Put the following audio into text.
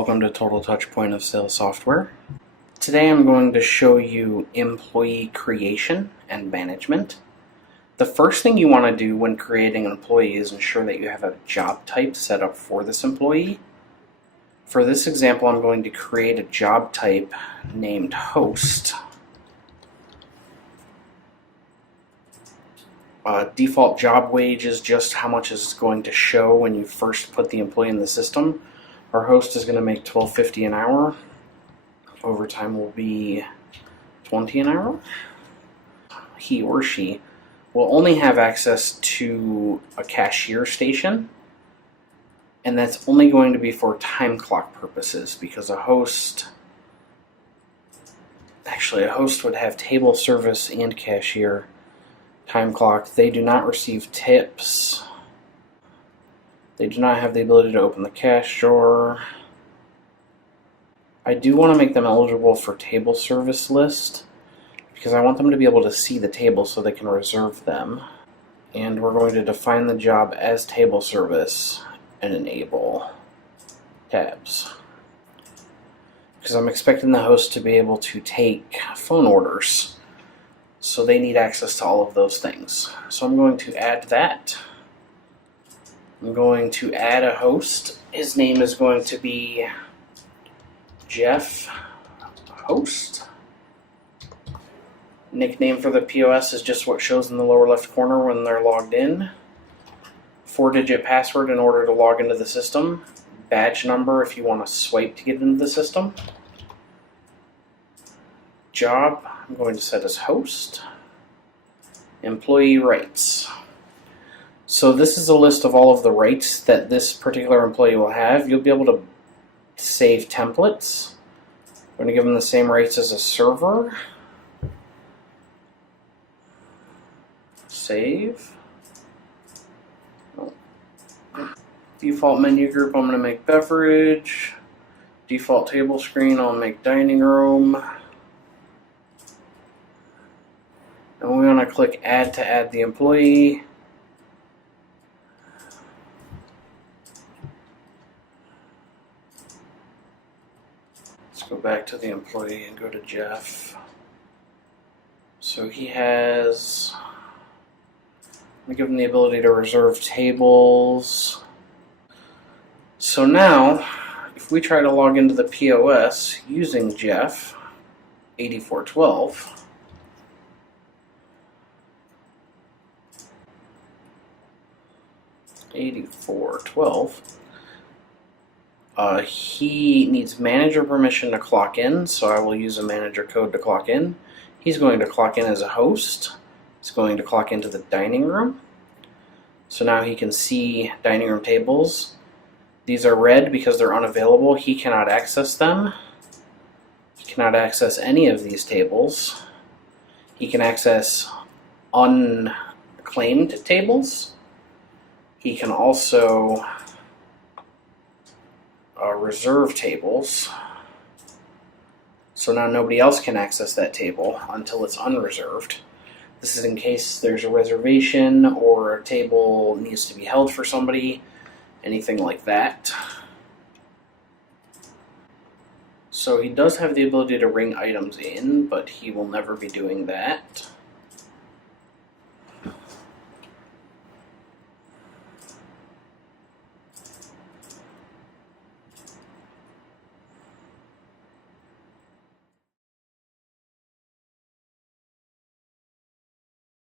Welcome to Total Touch Point of Sale Software. Today I'm going to show you employee creation and management. The first thing you want to do when creating an employee is ensure that you have a job type set up for this employee. For this example, I'm going to create a job type named host. Default job wage is just how much is going to show when you first put the employee in the system. Our host is going to make $12.50 an hour. Overtime will be $20 an hour. He or she will only have access to a cashier station, and that's only going to be for time clock purposes because a host would have table service and cashier. Time clock, they do not receive tips. They do not have the ability to open the cash drawer. I do want to make them eligible for table service list because I want them to be able to see the table so they can reserve them. And we're going to define the job as table service and enable tabs. Because I'm expecting the host to be able to take phone orders. So they need access to all of those things. So I'm going to add that. I'm going to add a host. His name is going to be Jeff Host. Nickname for the POS is just what shows in the lower left corner when they're logged in. 4-digit password in order to log into the system. Badge number if you want to swipe to get into the system. Job, I'm going to set as host. Employee rights. So this is a list of all of the rights that this particular employee will have. You'll be able to save templates. We're going to give them the same rights as a server. Save. Default menu group, I'm going to make beverage. Default table screen, I'll make dining room. And we want to click add to add the employee. Let's go back to the employee and go to Jeff. So he has, we give him the ability to reserve tables. So now, if we try to log into the POS using Jeff, 8412, he needs manager permission to clock in, so I will use a manager code to clock in. He's going to clock in as a host. He's going to clock into the dining room. So now he can see dining room tables. These are red because they're unavailable. He cannot access them. He cannot access any of these tables. He can access unclaimed tables. He can also reserve tables. So now nobody else can access that table until it's unreserved. This is in case there's a reservation or a table needs to be held for somebody, anything like that. So he does have the ability to ring items in, but he will never be doing that.